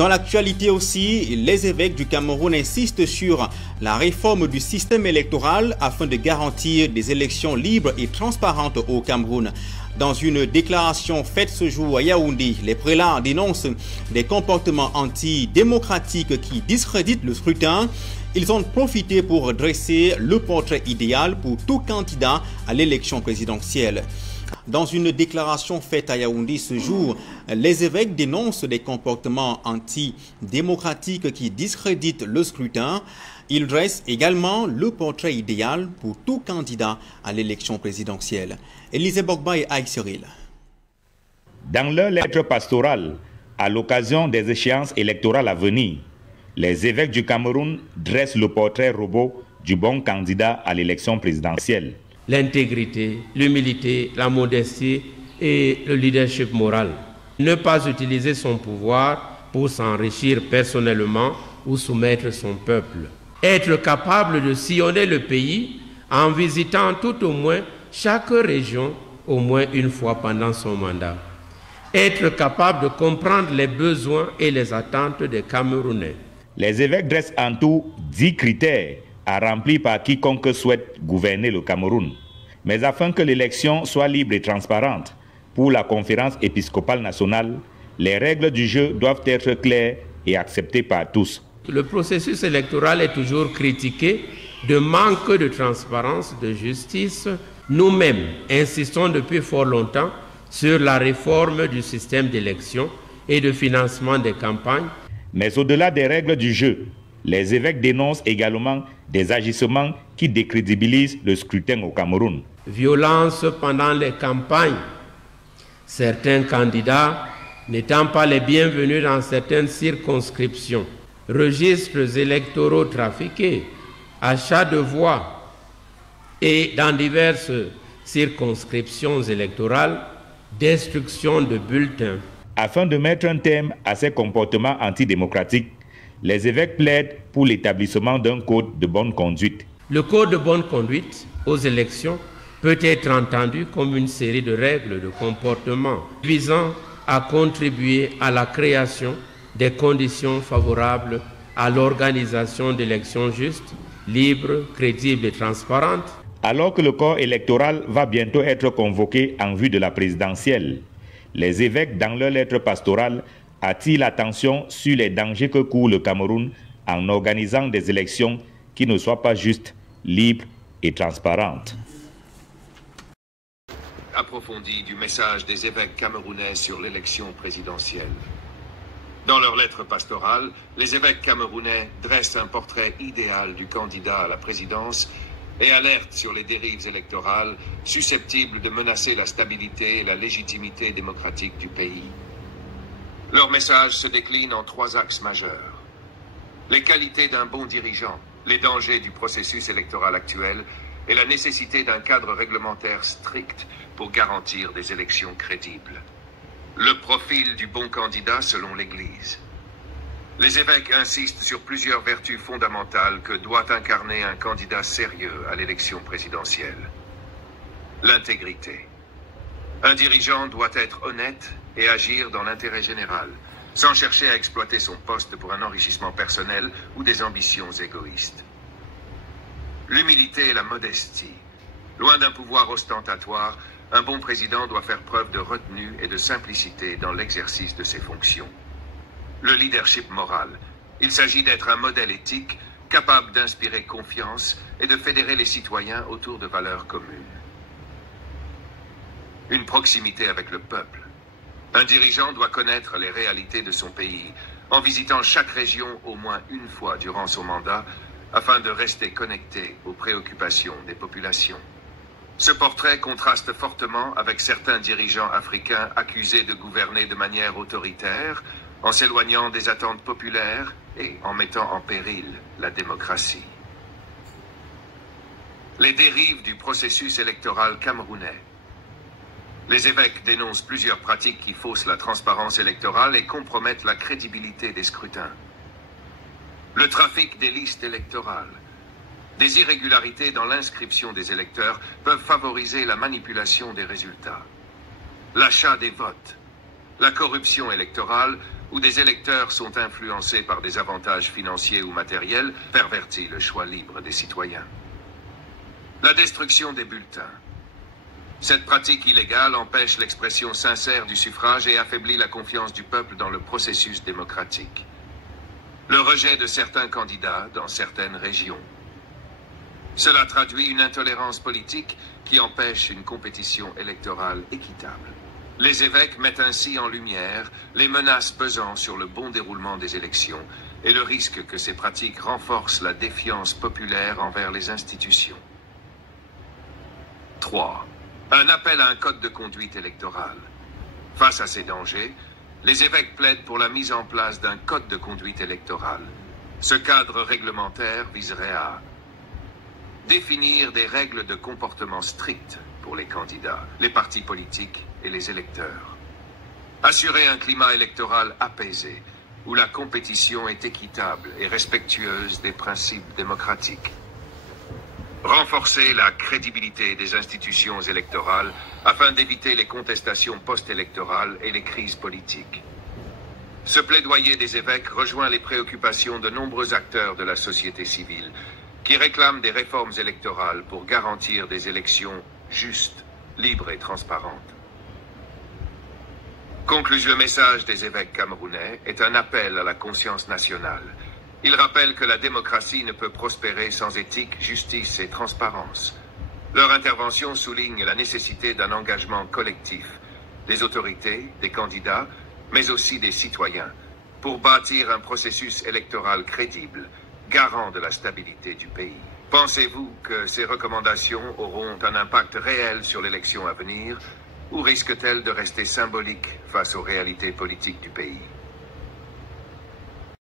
Dans l'actualité aussi, les évêques du Cameroun insistent sur la réforme du système électoral afin de garantir des élections libres et transparentes au Cameroun. Dans une déclaration faite ce jour à Yaoundé, les prélats dénoncent des comportements antidémocratiques qui discréditent le scrutin. Ils ont profité pour dresser le portrait idéal pour tout candidat à l'élection présidentielle. Dans une déclaration faite à Yaoundé ce jour, les évêques dénoncent des comportements antidémocratiques qui discréditent le scrutin. Ils dressent également le portrait idéal pour tout candidat à l'élection présidentielle. Élisée Bogba et Aïe Cyril. Dans leur lettre pastorale, à l'occasion des échéances électorales à venir, les évêques du Cameroun dressent le portrait robot du bon candidat à l'élection présidentielle. L'intégrité, l'humilité, la modestie et le leadership moral. Ne pas utiliser son pouvoir pour s'enrichir personnellement ou soumettre son peuple. Être capable de sillonner le pays en visitant tout au moins chaque région au moins une fois pendant son mandat. Être capable de comprendre les besoins et les attentes des Camerounais. Les évêques dressent en tout 10 critères à remplir par quiconque souhaite gouverner le Cameroun. Mais afin que l'élection soit libre et transparente, pour la conférence épiscopale nationale, les règles du jeu doivent être claires et acceptées par tous. Le processus électoral est toujours critiqué de manque de transparence, de justice. Nous-mêmes insistons depuis fort longtemps sur la réforme du système d'élection et de financement des campagnes. Mais au-delà des règles du jeu, les évêques dénoncent également des agissements qui décrédibilisent le scrutin au Cameroun. Violence pendant les campagnes. Certains candidats n'étant pas les bienvenus dans certaines circonscriptions. Registres électoraux trafiqués, achats de voix et dans diverses circonscriptions électorales, destruction de bulletins. Afin de mettre un terme à ces comportements antidémocratiques, les évêques plaident pour l'établissement d'un code de bonne conduite. Le code de bonne conduite aux élections peut être entendu comme une série de règles de comportement visant à contribuer à la création des conditions favorables à l'organisation d'élections justes, libres, crédibles et transparentes. Alors que le corps électoral va bientôt être convoqué en vue de la présidentielle, les évêques, dans leur lettre pastorale, attirent l'attention sur les dangers que court le Cameroun en organisant des élections qui ne soient pas justes, libres et transparentes. Approfondie du message des évêques camerounais sur l'élection présidentielle. Dans leur lettre pastorale, les évêques camerounais dressent un portrait idéal du candidat à la présidence et alertent sur les dérives électorales susceptibles de menacer la stabilité et la légitimité démocratique du pays. Leur message se décline en 3 axes majeurs. Les qualités d'un bon dirigeant, les dangers du processus électoral actuel et la nécessité d'un cadre réglementaire strict pour garantir des élections crédibles. Le profil du bon candidat selon l'Église. Les évêques insistent sur plusieurs vertus fondamentales que doit incarner un candidat sérieux à l'élection présidentielle. L'intégrité. Un dirigeant doit être honnête et agir dans l'intérêt général, sans chercher à exploiter son poste pour un enrichissement personnel ou des ambitions égoïstes. L'humilité et la modestie. Loin d'un pouvoir ostentatoire, un bon président doit faire preuve de retenue et de simplicité dans l'exercice de ses fonctions. Le leadership moral. Il s'agit d'être un modèle éthique capable d'inspirer confiance et de fédérer les citoyens autour de valeurs communes. Une proximité avec le peuple. Un dirigeant doit connaître les réalités de son pays en visitant chaque région au moins une fois durant son mandat afin de rester connecté aux préoccupations des populations. Ce portrait contraste fortement avec certains dirigeants africains accusés de gouverner de manière autoritaire, en s'éloignant des attentes populaires et en mettant en péril la démocratie. Les dérives du processus électoral camerounais. Les évêques dénoncent plusieurs pratiques qui faussent la transparence électorale et compromettent la crédibilité des scrutins. Le trafic des listes électorales. Des irrégularités dans l'inscription des électeurs peuvent favoriser la manipulation des résultats. L'achat des votes. La corruption électorale où des électeurs sont influencés par des avantages financiers ou matériels, pervertit le choix libre des citoyens. La destruction des bulletins. Cette pratique illégale empêche l'expression sincère du suffrage et affaiblit la confiance du peuple dans le processus démocratique. Le rejet de certains candidats dans certaines régions. Cela traduit une intolérance politique qui empêche une compétition électorale équitable. Les évêques mettent ainsi en lumière les menaces pesant sur le bon déroulement des élections et le risque que ces pratiques renforcent la défiance populaire envers les institutions. 3. Un appel à un code de conduite électorale. Face à ces dangers, les évêques plaident pour la mise en place d'un code de conduite électorale. Ce cadre réglementaire viserait à définir des règles de comportement strictes pour les candidats, les partis politiques et les électeurs. Assurer un climat électoral apaisé, où la compétition est équitable et respectueuse des principes démocratiques. Renforcer la crédibilité des institutions électorales afin d'éviter les contestations post-électorales et les crises politiques. Ce plaidoyer des évêques rejoint les préoccupations de nombreux acteurs de la société civile qui réclament des réformes électorales pour garantir des élections justes, libres et transparentes. Le message des évêques camerounais est un appel à la conscience nationale. Il rappelle que la démocratie ne peut prospérer sans éthique, justice et transparence. Leur intervention souligne la nécessité d'un engagement collectif des autorités, des candidats, mais aussi des citoyens, pour bâtir un processus électoral crédible, garant de la stabilité du pays. Pensez-vous que ces recommandations auront un impact réel sur l'élection à venir, ou risquent-elles de rester symboliques face aux réalités politiques du pays ?